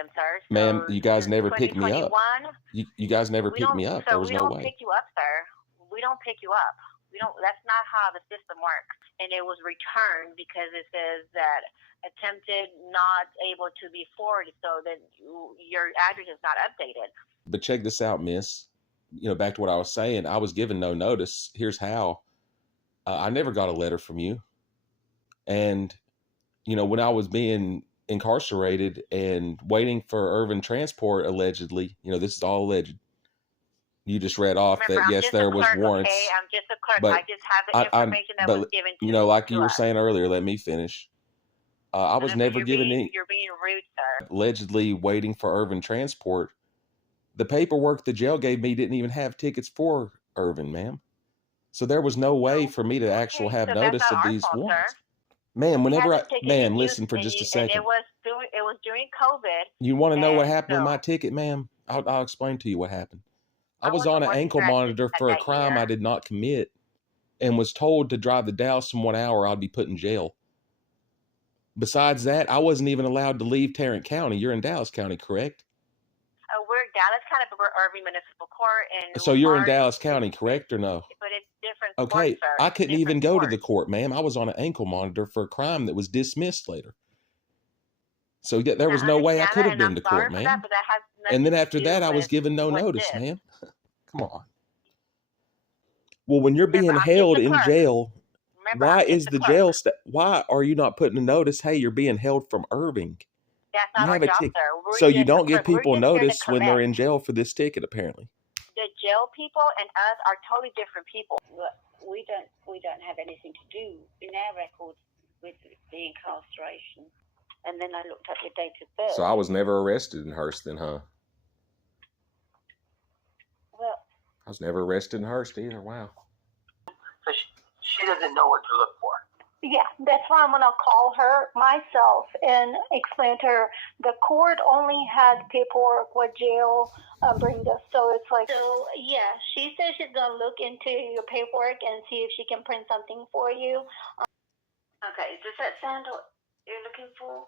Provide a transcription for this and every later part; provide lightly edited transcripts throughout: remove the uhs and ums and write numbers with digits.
them, sir. Ma'am, So you guys never picked me up. 2021, You guys never picked me up. So there was no way. We don't pick you up, sir. We don't pick you up. We don't. That's not how the system works. And it was returned because it says that attempted, not able to be forwarded, so that your address is not updated. But check this out, miss. Back to what I was saying. I was given no notice. Here's how. I never got a letter from you. And, when I was being incarcerated and waiting for Irving transport, allegedly, this is all alleged. You just read off Remember, that, yes, there was warrants. Okay, I'm just a clerk. But I just have the information that was given to me. Like you were saying earlier, let me finish. I was never given any. You're being rude, sir. Allegedly waiting for Irving transport. The paperwork the jail gave me didn't even have tickets for Irving, ma'am. So there was no way for me to actually have notice of these warrants. Ma'am, ma'am, listen for just a second. It was during COVID. You want to know what happened with my ticket, ma'am? I'll explain to you what happened. I was on an ankle monitor for a crime I did not commit and was told to drive to Dallas in 1 hour, I'd be put in jail. Besides that, I wasn't even allowed to leave Tarrant County. You're in Dallas County, correct? We're in Dallas County, but we're Irving Municipal Court. And so you're in Dallas County, correct or no? But it's different. Okay, court, I couldn't even go to the court, ma'am. I was on an ankle monitor for a crime that was dismissed later. So there was no way I could have been to court, ma'am. And then after that, I was given no notice, ma'am. Come on. Well, when you're being held in jail, why is the jail why are you not putting a notice? Hey, you're being held from Irving. That's not our job, sir. So you don't give people notice when they're in jail for this ticket, apparently. The jail people and us are totally different people. We don't have anything to do in our records with the incarceration. And then I looked up your date of birth. So I was never arrested in Hurst then, huh? Well, I was never arrested in Hurst either. Wow. So she doesn't know what to look for. Yeah, that's why I'm going to call her myself and explain to her the court only has paperwork what jail brings us. So it's like... So, yeah, she says she's going to look into your paperwork and see if she can print something for you. Okay, does that sound what you're looking for?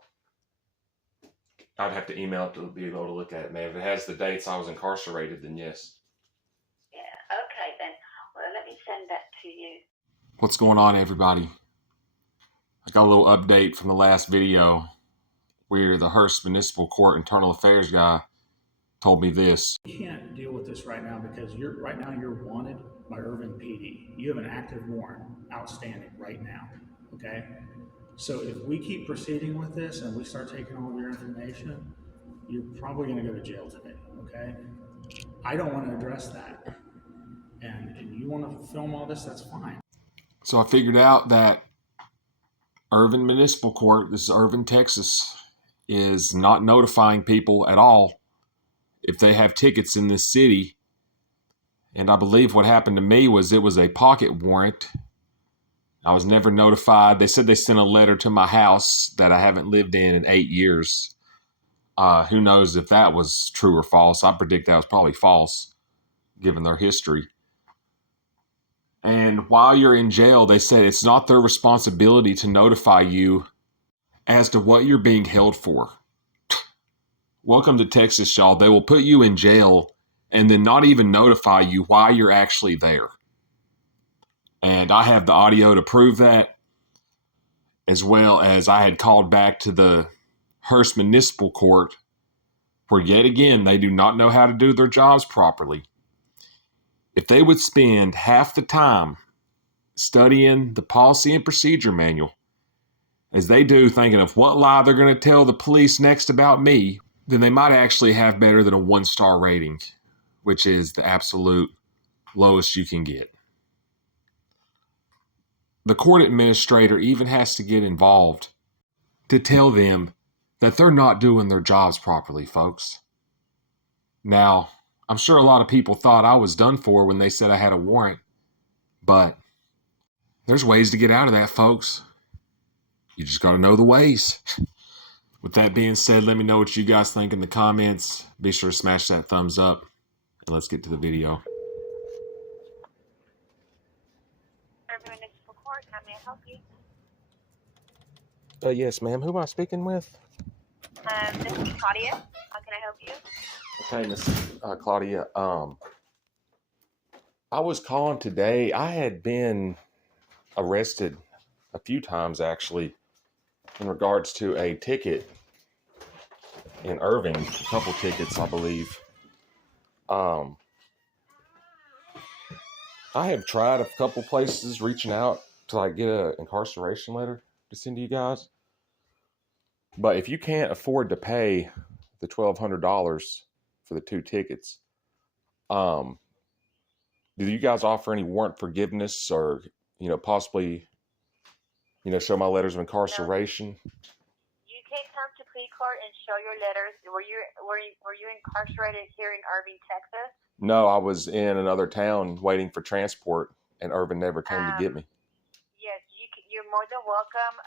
I'd have to email it to be able to look at it, man. If it has the dates I was incarcerated, then yes. Yeah, okay then. Well, let me send that to you. What's going on, everybody? I got a little update from the last video where the Hurst Municipal Court Internal Affairs guy told me this. You can't deal with this right now because you're wanted by Irving PD. You have an active warrant outstanding right now, okay? So if we keep proceeding with this and we start taking all of your information, you're probably going to go to jail today, okay? I don't want to address that. And if you want to film all this, that's fine. So I figured out that Irving Municipal Court, this is Irving, Texas, is not notifying people at all if they have tickets in this city. And I believe what happened to me was it was a pocket warrant. I was never notified. They said they sent a letter to my house that I haven't lived in 8 years. Who knows if that was true or false. I predict that was probably false, given their history. And while you're in jail, they said it's not their responsibility to notify you as to what you're being held for. Welcome to Texas, y'all. They will put you in jail and then not even notify you why you're actually there. And I have the audio to prove that, as well as I had called back to the Hurst Municipal Court, where yet again, they do not know how to do their jobs properly. If they would spend half the time studying the policy and procedure manual as they do thinking of what lie they're going to tell the police next about me, then they might actually have better than a 1-star rating, which is the absolute lowest you can get. The court administrator even has to get involved to tell them that they're not doing their jobs properly, folks. Now, I'm sure a lot of people thought I was done for when they said I had a warrant, but there's ways to get out of that, folks. You just got to know the ways. With that being said, let me know what you guys think in the comments. Be sure to smash that thumbs up, and let's get to the video. Irving Municipal Court, how may I help you? Yes, ma'am. Who am I speaking with? This is Claudia. How can I help you? Okay, Miss Claudia. I was calling today. I had been arrested a few times actually in regards to a ticket in Irving, a couple tickets, I believe. I have tried a couple places reaching out to like get an incarceration letter to send to you guys. But if you can't afford to pay the $1,200 for the 2 tickets, do you guys offer any warrant forgiveness or, possibly, show my letters of No. incarceration? You can come to plea court and show your letters. Were you incarcerated here in Irving, Texas? No, I was in another town waiting for transport, and Irving never came to get me. Yes, you're more than welcome.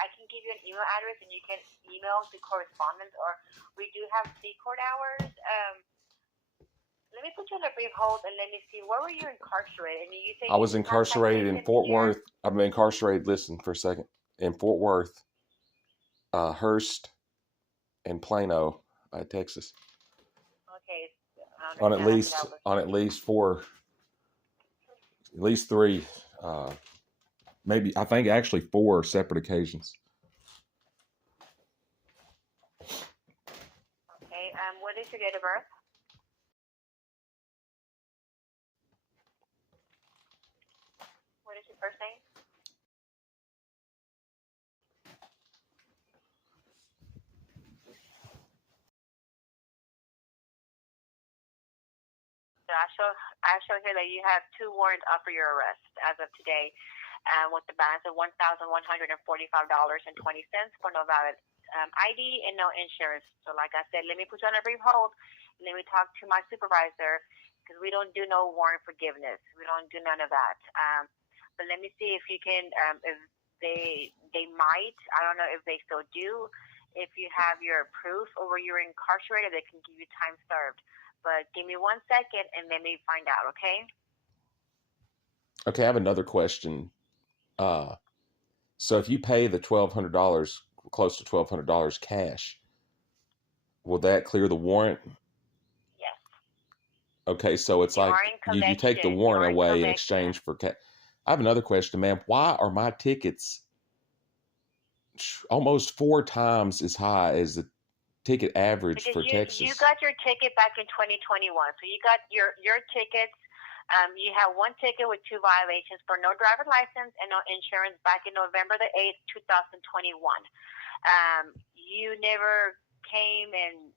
I can give you an email address, and you can email the correspondence, or we do have plea court hours. Let me put you on a brief hold, and let me see. Where were you incarcerated? And you say I was incarcerated in Fort Worth. I've been incarcerated, listen for a second, in Fort Worth, Hurst, and Plano, Texas. Okay. On at least 3, maybe I think actually 4 separate occasions. Okay. What is your date of birth? What is your first name? So I show here that you have 2 warrants out for your arrest as of today, with the balance of $1,145.20 for no valid ID and no insurance. So like I said, let me put you on a brief hold. Let me talk to my supervisor, because we don't do no warrant forgiveness. We don't do none of that. But let me see if you can, if they might, I don't know if they still do. If you have your proof of where you're incarcerated, they can give you time served. But give me 1 second and let me find out, okay? Okay, I have another question. So if you pay the $1,200, close to $1,200 cash, will that clear the warrant? Yes. Okay, so it's like you take the warrant away in exchange for cash. I have another question, ma'am. Why are my tickets almost 4 times as high as the ticket average for Texas? You got your ticket back in 2021. So you got your tickets. You have 1 ticket with 2 violations for no driver's license and no insurance back in November the 8th, 2021. You never came and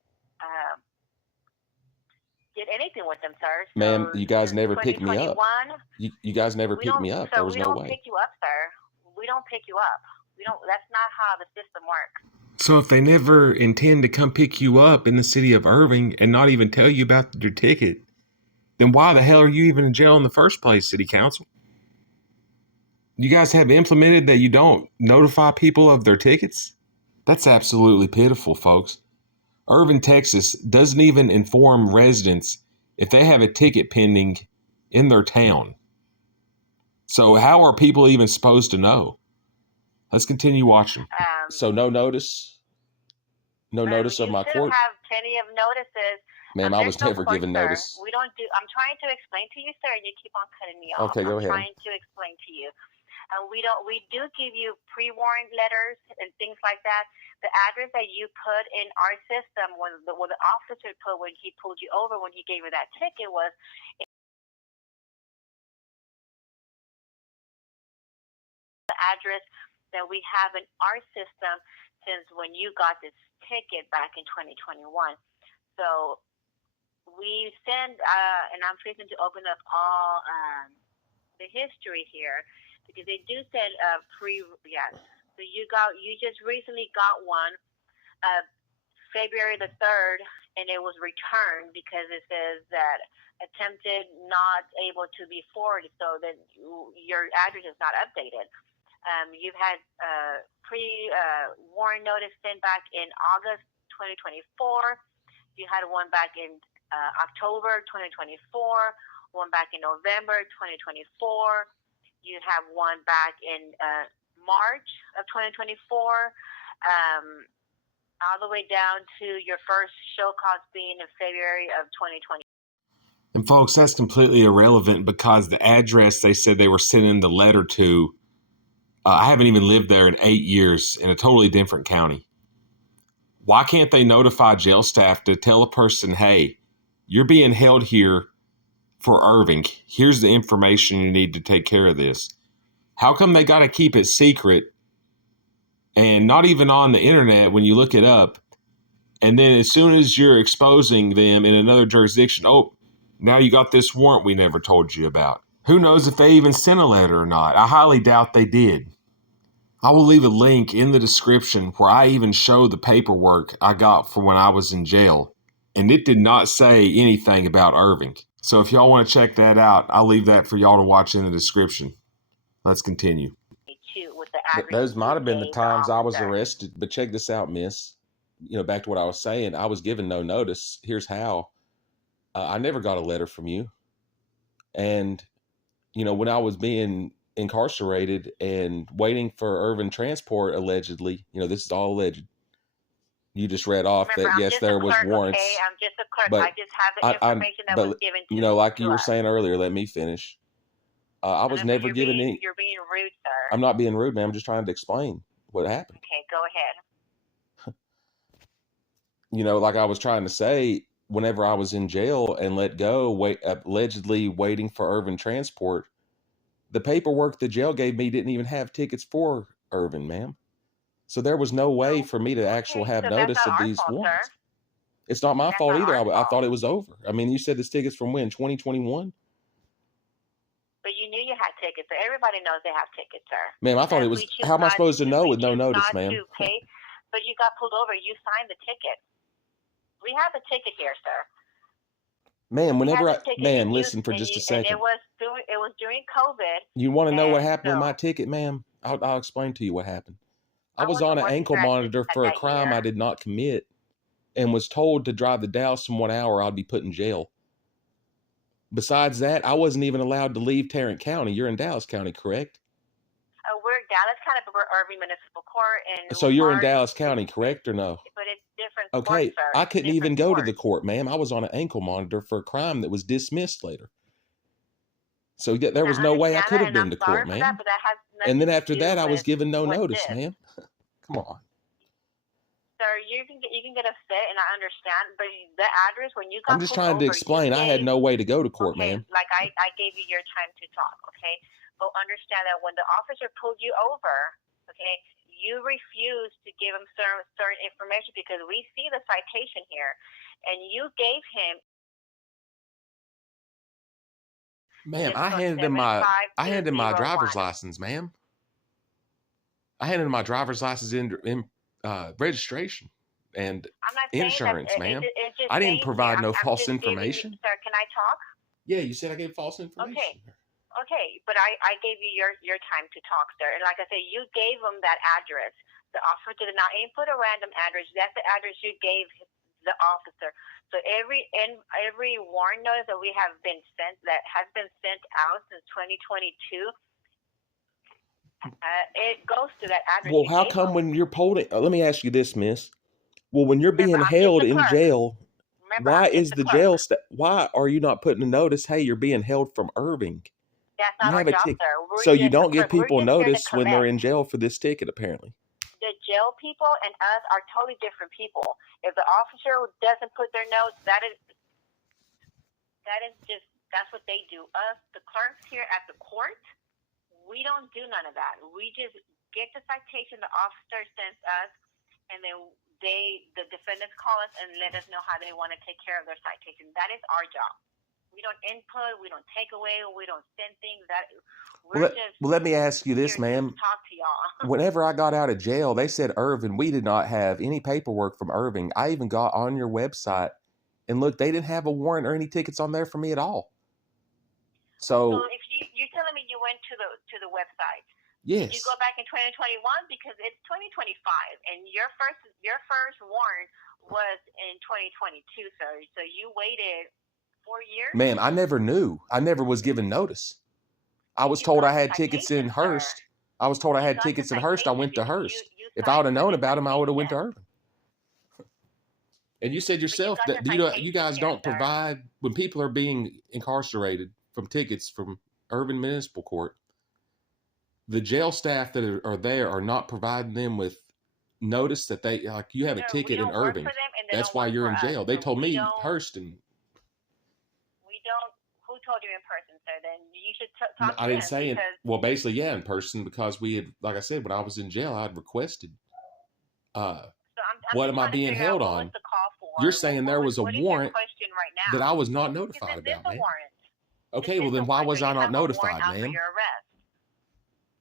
did anything with them, sir. So ma'am, you guys never picked me up. You guys never picked me up. There was no way. We don't pick you up, sir. We don't pick you up. That's not how the system works. So if they never intend to come pick you up in the city of Irving and not even tell you about your ticket, then why the hell are you even in jail in the first place, City Council? You guys have implemented that you don't notify people of their tickets? That's absolutely pitiful, folks. Irving, Texas doesn't even inform residents if they have a ticket pending in their town. So how are people even supposed to know? Let's continue watching. So no notice? No notice of my court? You have plenty of notices. Ma'am, I was never given notice. We don't do. I'm trying to explain to you, sir, and you keep on cutting me off. Okay, go ahead. I'm trying to explain to you. We do give you pre-warning letters and things like that. The address that you put in our system, when the officer put when he pulled you over, when he gave you that ticket, was the address that we have in our system since when you got this ticket back in 2021. So we send, and I'm pleased to open up all the history here, because they do send So you just recently got one, February the 3rd, and it was returned because it says that attempted not able to be forwarded, so that your address is not updated. You've had pre-warrant notice sent back in August 2024. You had one back in October 2024, one back in November 2024. You have one back in March of 2024. all the way down to your first show cause being in February of 2020. And folks, that's completely irrelevant because the address they said they were sending the letter to, I haven't even lived there in 8 years in a totally different county. Why can't they notify jail staff to tell a person, hey, you're being held here for Irving. Here's the information you need to take care of this. How come they got to keep it secret and not even on the internet when you look it up? And then as soon as you're exposing them in another jurisdiction, oh, now you got this warrant we never told you about. Who knows if they even sent a letter or not? I highly doubt they did. I will leave a link in the description where I even show the paperwork I got for when I was in jail. And it did not say anything about Irving. So if y'all want to check that out, I'll leave that for y'all to watch in the description. Let's continue. Those might have been the times I was arrested. But check this out, miss. Back to what I was saying. I was given no notice. Here's how. I never got a letter from you. And, when I was being incarcerated and waiting for Irving transport, allegedly, this is all alleged. You just read off that, yes, there was warrants. Okay? I'm just a clerk. I just have the information that was given to me. Like you were saying earlier, let me finish. I was never given any. You're being rude, sir. I'm not being rude, man. I'm just trying to explain what happened. Okay, go ahead. Like I was trying to say, whenever I was in jail and let go, allegedly waiting for Irving transport, the paperwork the jail gave me didn't even have tickets for Irving, ma'am. So there was no way for me to actually have notice of these warrants. It's not my fault either. I thought it was over. I mean, you said this ticket's from when? 2021? But you knew you had tickets. So everybody knows they have tickets, sir. Ma'am, I thought it was. How am I supposed to know with no notice, ma'am? But you got pulled over. You signed the ticket. We have a ticket here, sir. Ma'am, listen for just a second. It was during COVID. You want to know what happened with my ticket, ma'am? I'll explain to you what happened. I was on an ankle monitor for a crime I did not commit and was told to drive to Dallas in 1 hour, I'd be put in jail. Besides that, I wasn't even allowed to leave Tarrant County. You're in Dallas County, correct? We're in Dallas County, but we're Irving Municipal Court. So you're in Dallas County, correct or no? But it's different. Okay, court, sir. I couldn't even go to the court, ma'am. I was on an ankle monitor for a crime that was dismissed later. So there was no way I could have been to court, ma'am. And then after that, I was given no notice, ma'am. Come on. Sir, you can get upset, and I understand, but the address when you got I'm just trying to explain. I had no way to go to court, ma'am. Like I gave you your time to talk, okay? But understand that when the officer pulled you over, okay, you refused to give him certain information because we see the citation here, and you gave him. Ma'am, I handed him my driver's license, ma'am. I handed him my driver's license in registration and insurance, ma'am. I didn't provide no false information. Sir, can I talk? Yeah, you said I gave false information. Okay, but I gave you your time to talk, sir. And like I said, you gave him that address. The officer did not input a random address. That's the address you gave the officer. So every warrant notice that we have been sent, that has been sent out since 2022, it goes to that address. Well, how come when you're pulled in, let me ask you this, miss. Well, when you're being held in jail, why is the jail why are you not putting a notice, hey, you're being held from Irving? That's not our job, sir. So you don't give people notice when they're in jail for this ticket, apparently. The jail people and us are totally different people. If the officer doesn't put their notes, that's what they do. Us, the clerks here at the court, we don't do none of that. We just get the citation the officer sends us, and then the defendants call us and let us know how they want to take care of their citation. That is our job. We don't input, we don't take away, we don't send things. Well, let me ask you this, ma'am. Talk to y'all. Whenever I got out of jail, they said Irving, we did not have any paperwork from Irving. I even got on your website and look, they didn't have a warrant or any tickets on there for me at all. So if you're telling me you went to the website. Yes. You go back in 2021 because it's 2025, and your first warrant was in 2022, sir. So you waited 4 years? Ma'am, I never knew. I never was given notice. I was told I had tickets in Hurst. I was told I had tickets in Hurst. I went to Hurst. If I would have known about them, I would have went to Irving. And you said yourself that you guys don't provide when people are being incarcerated from tickets from Irving Municipal Court. The jail staff that are there are not providing them with notice that they you have a ticket in Irving. That's why you're in jail. They told me Hurst and. We don't. Who told you in person, sir? Then you should talk to I didn't him say it. Well, basically, yeah, in person, because we had, like I said, when I was in jail, I had requested. What am I being held on? You're saying there was a warrant that I was not notified about, man. Okay, well then why was I not notified, ma'am?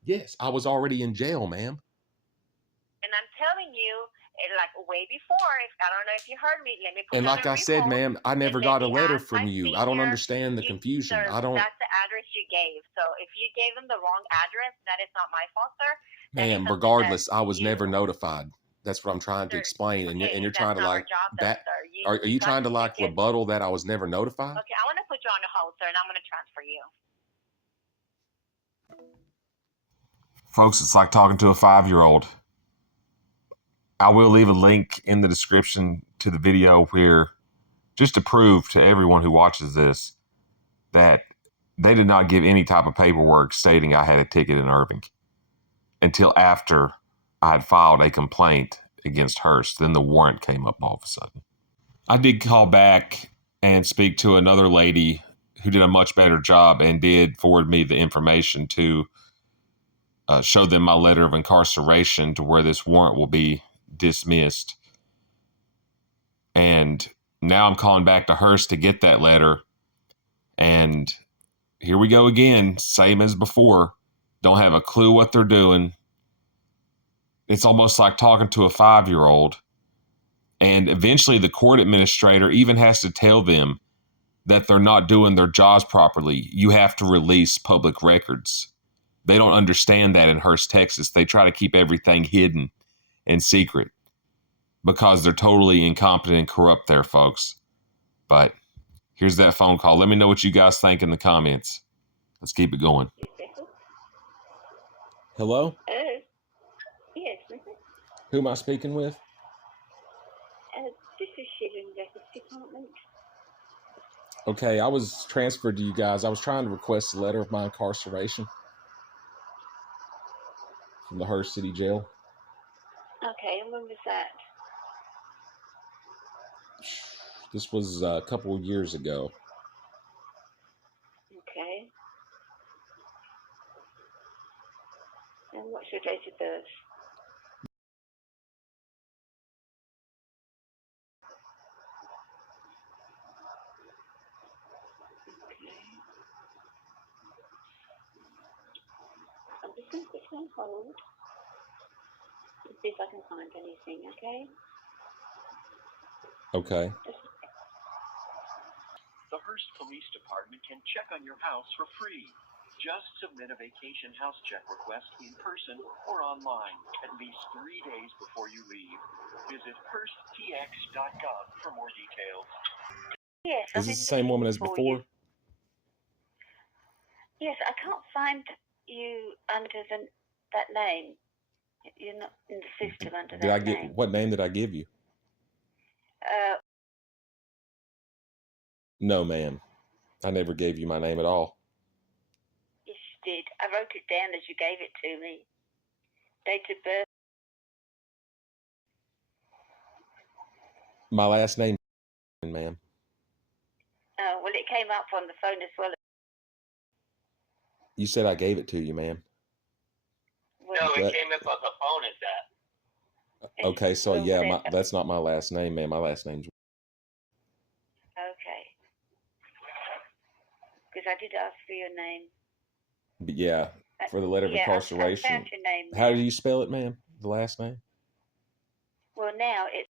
Yes, I was already in jail, ma'am. And I'm telling you, like way before, I don't know if you heard me. Let me put and like I said, ma'am, I never got a letter from you. I don't understand the confusion. Sir, I don't. That's the address you gave. So if you gave them the wrong address, that is not my fault, sir. Ma'am, regardless, I was never notified. That's what I'm trying to explain, and you're trying to like that. Are you trying to like rebuttal that I was never notified? Okay, I want to put you on the hold, sir, and I'm going to transfer you. Folks, it's like talking to a 5-year-old. I will leave a link in the description to the video where, just to prove to everyone who watches this, that they did not give any type of paperwork stating I had a ticket in Irving until after I had filed a complaint against Hurst. Then the warrant came up all of a sudden. I did call back and speak to another lady who did a much better job and did forward me the information to show them my letter of incarceration to where this warrant will be dismissed. And now I'm calling back to Hurst to get that letter. And here we go again, same as before. Don't have a clue what they're doing. It's almost like talking to a 5-year-old. And eventually the court administrator even has to tell them that they're not doing their jobs properly. You have to release public records. They don't understand that in Hurst, Texas. They try to keep everything hidden and secret because they're totally incompetent and corrupt there, folks. But here's that phone call. Let me know what you guys think in the comments. Let's keep it going. Hello? Yes. Who am I speaking with? This is Sheila in the Justice Department. Okay, I was transferred to you guys. I was trying to request a letter of my incarceration from the Hurst City Jail. Okay, and when was that? This was a couple of years ago. Okay. And what's your date of birth? I'm just going to put you on hold and see if I can find anything, okay? Okay. The Hurst Police Department can check on your house for free. Just submit a vacation house check request in person or online at least 3 days before you leave. Visit HurstTX.gov for more details. Yes. Is this the same woman as before? Yes, I can't find you under that name. You're not in the system under that name. What name did I give you? No, ma'am. I never gave you my name at all. Yes, you did. I wrote it down as you gave it to me. Date of birth. My last name, ma'am. Oh, well, it came up on the phone as well. You said I gave it to you, ma'am. No, it came up on the phone as that. Okay, so yeah, that's not my last name, ma'am. My last name's... Okay. Because I did ask for your name. But yeah, for the letter of incarceration. I found your name. How do you spell it, ma'am? The last name? Well, now it's...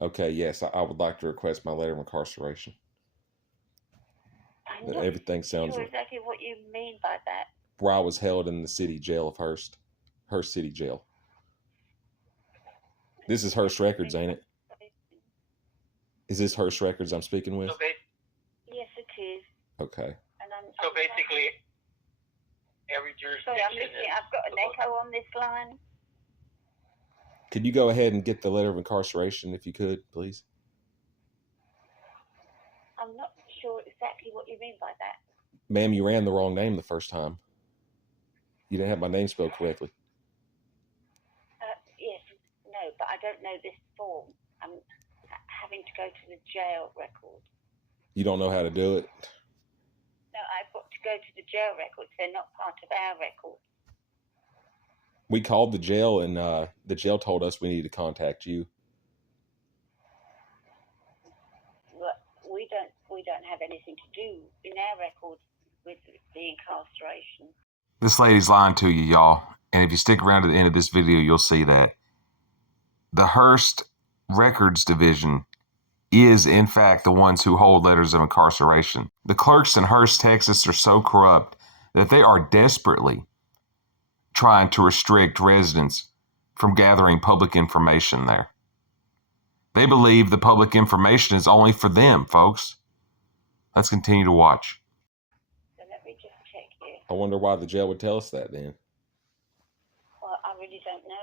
Okay, yes, I would like to request my letter of incarceration. Everything sounds... I'm not sure exactly what you mean by that. Where I was held in the city jail of Hurst City Jail. This is Hurst Records, ain't it? Is this Hurst Records I'm speaking with? Yes, it is. Okay. And so basically, every jurisdiction. Sorry, I'm listening. I've got an echo on this line. Could you go ahead and get the letter of incarceration if you could, please? I'm not sure exactly what you mean by that. Ma'am, you ran the wrong name the first time. You didn't have my name spelled correctly. Yes, no, but I don't know this form. I'm having to go to the jail record. You don't know how to do it? No, I've got to go to the jail records. They're not part of our record. We called the jail, and the jail told us we needed to contact you. Well, we don't have anything to do in our records with the incarceration. This lady's lying to you, y'all. And if you stick around to the end of this video, you'll see that. The Hurst Records Division is, in fact, the ones who hold letters of incarceration. The clerks in Hurst, Texas are so corrupt that they are desperately trying to restrict residents from gathering public information there. They believe the public information is only for them, folks. Let's continue to watch. So let me just check here. I wonder why the jail would tell us that then. Well, I really don't know. I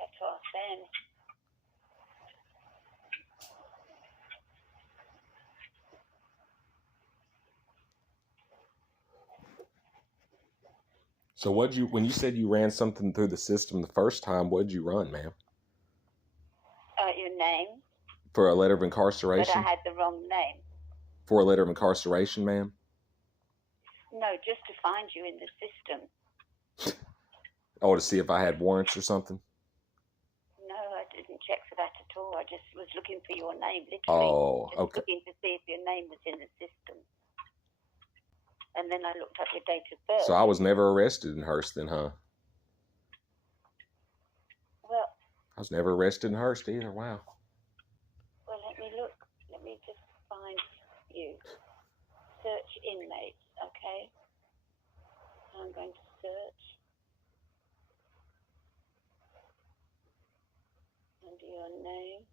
have to ask them. So when you said you ran something through the system the first time, what did you run, ma'am? Your name. For a letter of incarceration? But I had the wrong name. For a letter of incarceration, ma'am? No, just to find you in the system. Oh, to see if I had warrants or something? No, I didn't check for that at all. I just was looking for your name, literally. Oh, just okay. looking to see if your name was in the system. And then I looked up your date of birth. So I was never arrested in Hurst then, huh? Well, I was never arrested in Hurst either. Wow. Well, let me look. Let me just find you. Search inmates, okay? I'm going to search. Under your name.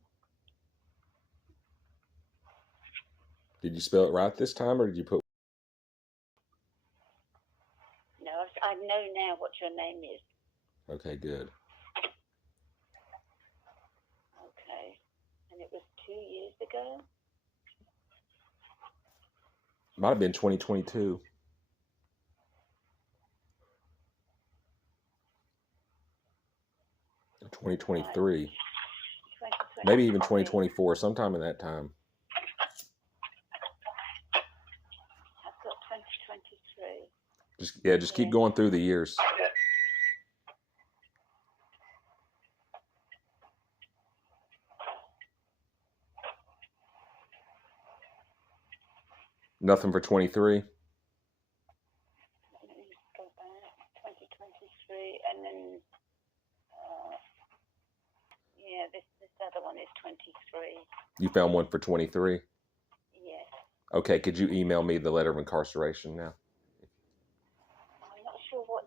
Did you spell it right this time, or did you put... No, I know now what your name is. Okay, good. Okay. And it was 2 years ago? Might have been 2022. Or 2023. Maybe even 2024, sometime in that time. I've got 2023. Just keep going through the years. Nothing for 23. Let me go back. 2023, and then yeah, this other one is 23. You found one for 23? Yes. Okay, could you email me the letter of incarceration now? I'm not sure what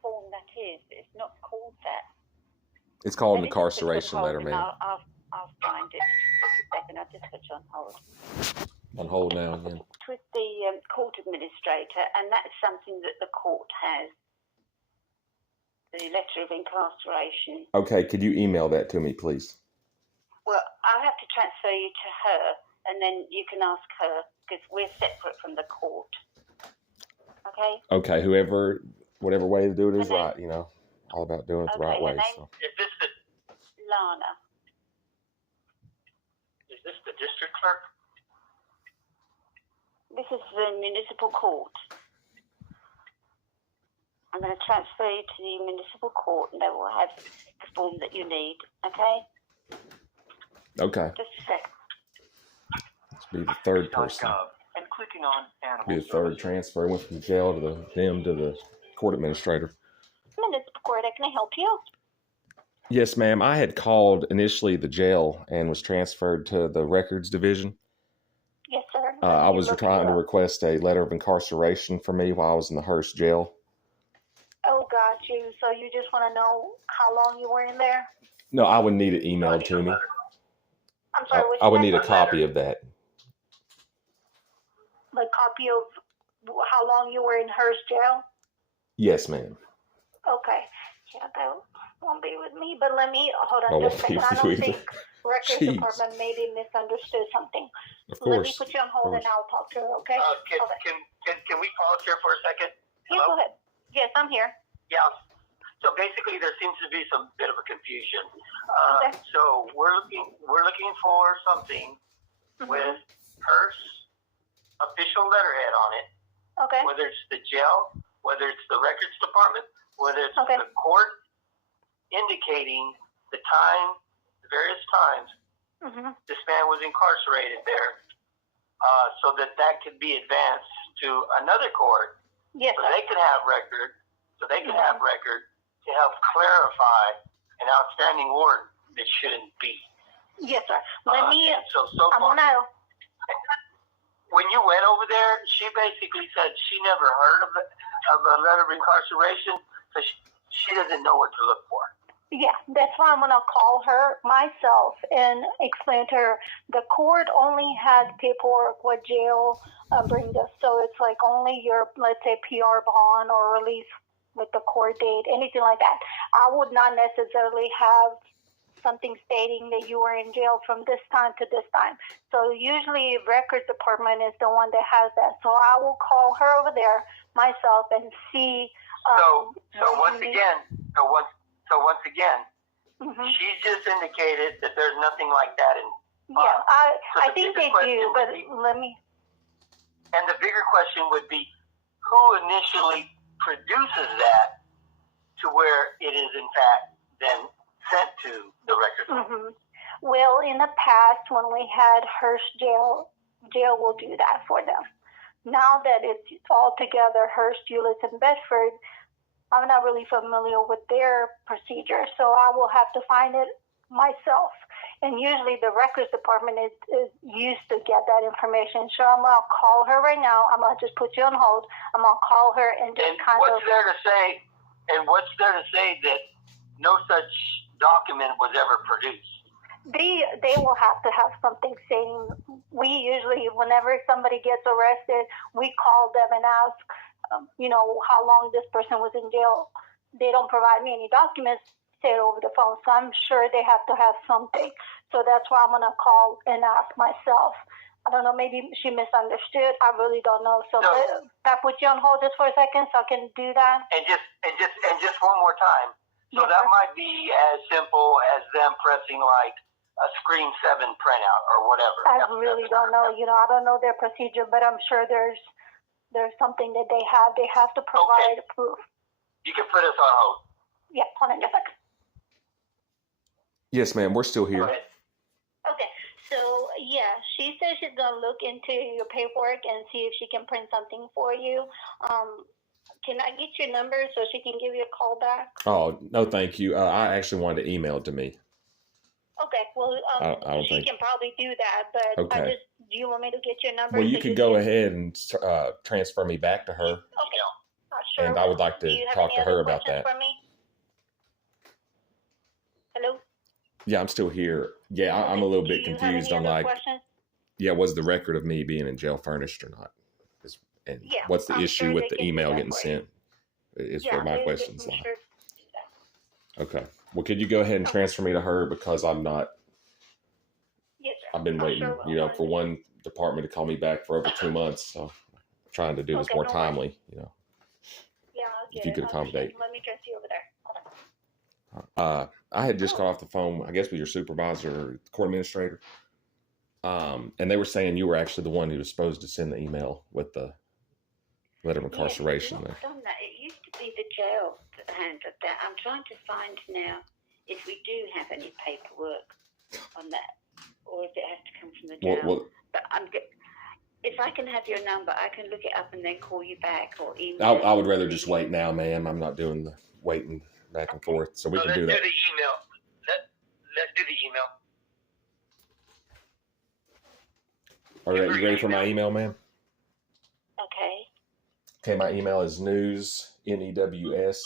form that is. It's not called that. It's called an incarceration letter, ma'am. I'll find it. Just a second. I'll just put you on hold. On hold now again. With the court administrator, and that's something that the court has. The letter of incarceration. Okay, could you email that to me, please? Well, I'll have to transfer you to her, and then you can ask her, because we're separate from the court. Okay? Okay, whatever way to do it is right, you know. All about doing it the right way. So. Is this the Lana? Is this the district clerk? This is the municipal court. I'm going to transfer you to the municipal court, and they will have the form that you need. Okay? Okay. Just a second. Let's be the third person. And clicking on animal Be the third transfer. Went from jail to the court administrator. Municipal court, can I help you? Yes, ma'am. I had called initially the jail and was transferred to the records division. Yes, sir. I was trying to request a letter of incarceration for me while I was in the Hurst jail. Oh, got you. So you just want to know how long you were in there? No, I would need it emailed to me. I'm sorry, what I you would said? need a copy of that. Like copy of how long you were in Hurst jail? Yes, ma'am. Okay. Yeah, that won't be with me, but let me, hold on I just a won't be second. I with don't you either. think Records Jeez. Department maybe misunderstood something. Of Let me course. put you on hold and I'll talk to her, okay? Can we pause here for a second? Yeah, go ahead. Yes, I'm here. Yeah. So basically, there seems to be some bit of a confusion. Okay. So we're looking for something with Hurst's official letterhead on it. Okay. Whether it's the jail, whether it's the records department, whether it's Okay. the court, indicating the time, the various times this man was incarcerated there, so that could be advanced to another court. Yes. So they can have record. To help clarify an outstanding warrant that shouldn't be. Yes, sir. Let me. So I'm far, gonna. when you went over there, she basically said she never heard of a letter of incarceration, so she doesn't know what to look for. Yeah, that's why I'm gonna call her myself and explain to her the court only had paperwork what jail brings us. So it's like only your, let's say, PR bond or release with the court date, anything like that. I would not necessarily have something stating that you were in jail from this time to this time. So usually Records Department is the one that has that. So I will call her over there myself and see. Once again, she's just indicated that there's nothing like that in. Yeah, I think they do, but let me. And the bigger question would be, who initially produces that to where it is in fact then sent to the record? Well, in the past, when we had Hurst jail will do that for them. Now that it's all together, Hurst, Euless, and Bedford, I'm not really familiar with their procedure, so I will have to find it myself. And usually the Records Department is used to get that information. So I'm going to call her right now. I'm going to just put you on hold. I'm going to call her and just what's there to say that no such document was ever produced? They will have to have something saying. We usually, whenever somebody gets arrested, we call them and ask, how long this person was in jail. They don't provide me any documents, say it over the phone. So I'm sure they have to have something. So that's why I'm going to call and ask myself. I don't know, maybe she misunderstood. I really don't know. So can I put you on hold just for a second so I can do that? And just one more time. So that might be as simple as them pressing like a Screen 7 printout or whatever. I really don't know. I don't know their procedure, but I'm sure there's something that they have. They have to provide proof. You can put us on hold. Yeah, hold on just a second. Yes, ma'am. We're still here. Okay. So, she says she's going to look into your paperwork and see if she can print something for you. Can I get your number so she can give you a call back? Oh, no, thank you. I actually wanted to email it to me. Okay. Well, she can probably do that, but do you want me to get your number? Well, you could go ahead and transfer me back to her. Okay. Sure. And I would like to talk to her about that. For me? Hello? Yeah, I'm still here. Yeah, I'm a little bit confused. I'm like, questions? was the record of me being in jail furnished or not? And what's the issue with the email getting sent? Is where my questions lie. Okay. Well, could you go ahead and transfer me to her, because I'm not. Yes, sir. I've been waiting, for one department to call me back for over 2 months. So I'm trying to do this more timely, Yeah, if you could accommodate. Let me transfer you over there. I had just got off the phone, I guess, with your supervisor or court administrator. And they were saying you were actually the one who was supposed to send the email with the letter of incarceration. It used to be the jail that handled that. I'm trying to find now if we do have any paperwork on that, or if it has to come from the jail. But if I can have your number, I can look it up and then call you back or email. I would rather just wait now, ma'am. I'm not doing the waiting back and forth, so we can do that. Let's do the email. Let's do the email. All right, you ready for my email, ma'am? Okay. Okay, my email is news, NEWS,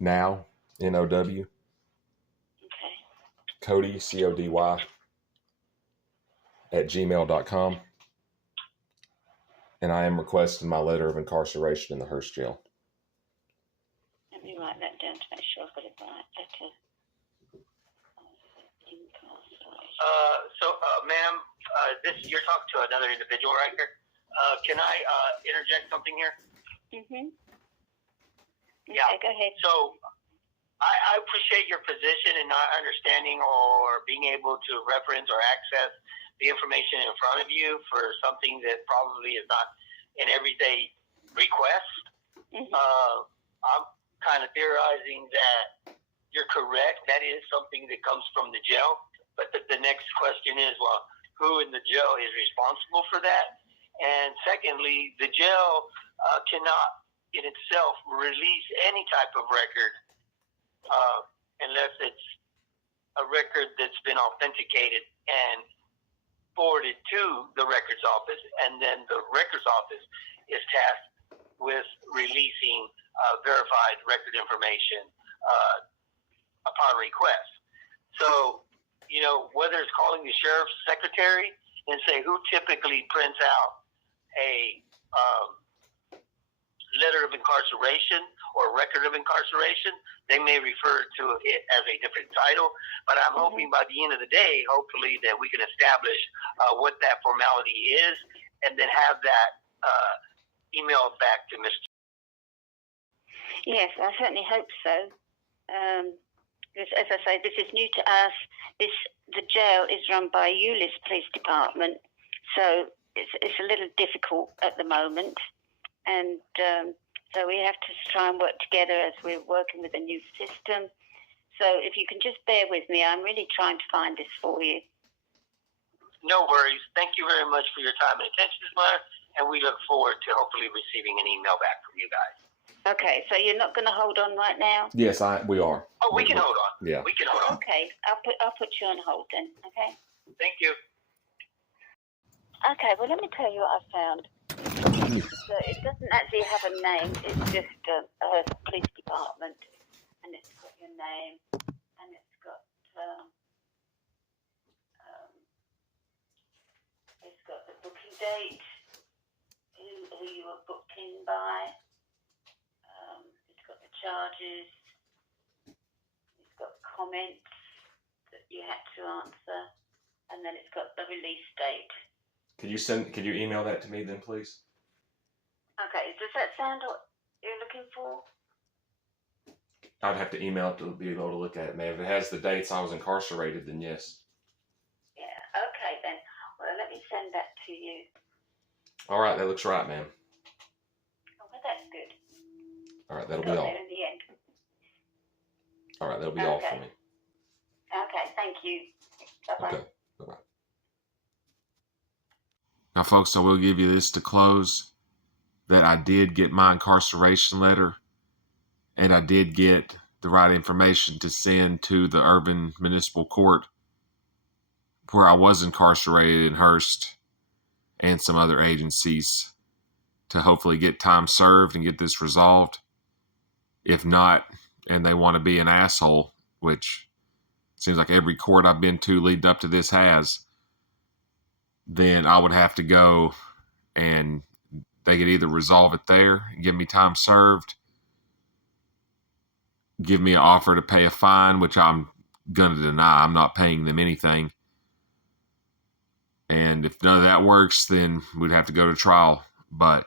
now, NOW, Okay. Cody, CODY, @gmail.com. And I am requesting my letter of incarceration in the Hurst jail. Let me write that down to make sure I've got it right. Letter of incarceration. Ma'am, you're talking to another individual right here. Can I interject something here? Mm-hmm. Yeah. Okay, go ahead. So I appreciate your position in not understanding or being able to reference or access the information in front of you for something that probably is not an everyday request. Mm-hmm. I'm kind of theorizing that you're correct. That is something that comes from the jail. But the next question is, well, who in the jail is responsible for that? And secondly, the jail cannot in itself release any type of record unless it's a record that's been authenticated and forwarded to the records office, and then the records office is tasked with releasing verified record information upon request. So, whether it's calling the sheriff's secretary and say who typically prints out a letter of incarceration or record of incarceration, they may refer to it as a different title. But I'm hoping by the end of the day, hopefully, that we can establish what that formality is and then have that emailed back to Mr. Yes, I certainly hope so. As I say, this is new to us. The jail is run by Euless Police Department, so it's a little difficult at the moment. And so we have to try and work together as we're working with a new system. So if you can just bear with me, I'm really trying to find this for you. No worries. Thank you very much for your time and attention this matter, and we look forward to hopefully receiving an email back from you guys. Okay, so you're not going to hold on right now? Yes, we are. Oh, we can hold on. Yeah. We can hold on. Okay, I'll put you on hold then, okay? Thank you. Okay, well, let me tell you what I found. So it doesn't actually have a name. It's just a police department, and it's got your name, and it's got the booking date, who you were booked in by. It's got the charges. It's got comments that you had to answer, and then it's got the release date. Could you email that to me then, please? Okay, does that sound what you're looking for? I'd have to email it to be able to look at it, man. If it has the dates I was incarcerated, then yes. Yeah, okay then. Well, let me send that to you. All right, that looks right, ma'am. Oh, well, that's good. All right, that'll be all. In the end. All right, that'll be all for me. Okay, thank you. Bye-bye. Okay, bye-bye. Now, folks, I will give you this to close, that I did get my incarceration letter, and I did get the right information to send to the Irving Municipal Court where I was incarcerated in Hurst and some other agencies to hopefully get time served and get this resolved. If not, and they want to be an asshole, which seems like every court I've been to leading up to this has, then I would have to go and they could either resolve it there and give me time served, give me an offer to pay a fine, which I'm going to deny. I'm not paying them anything. And if none of that works, then we'd have to go to trial. But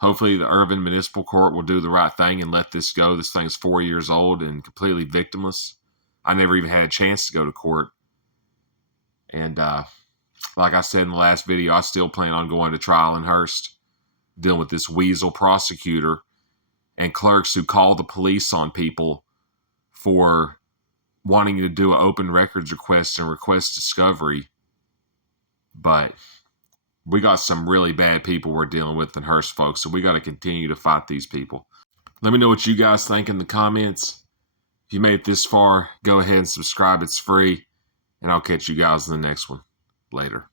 hopefully the Irving Municipal Court will do the right thing and let this go. This thing's 4 years old and completely victimless. I never even had a chance to go to court. And like I said in the last video, I still plan on going to trial in Hurst, dealing with this weasel prosecutor and clerks who call the police on people for wanting to do an open records request and request discovery. But we got some really bad people we're dealing with in Hurst, folks, so we got to continue to fight these people. Let me know what you guys think in the comments. If you made it this far, go ahead and subscribe. It's free, and I'll catch you guys in the next one. Later.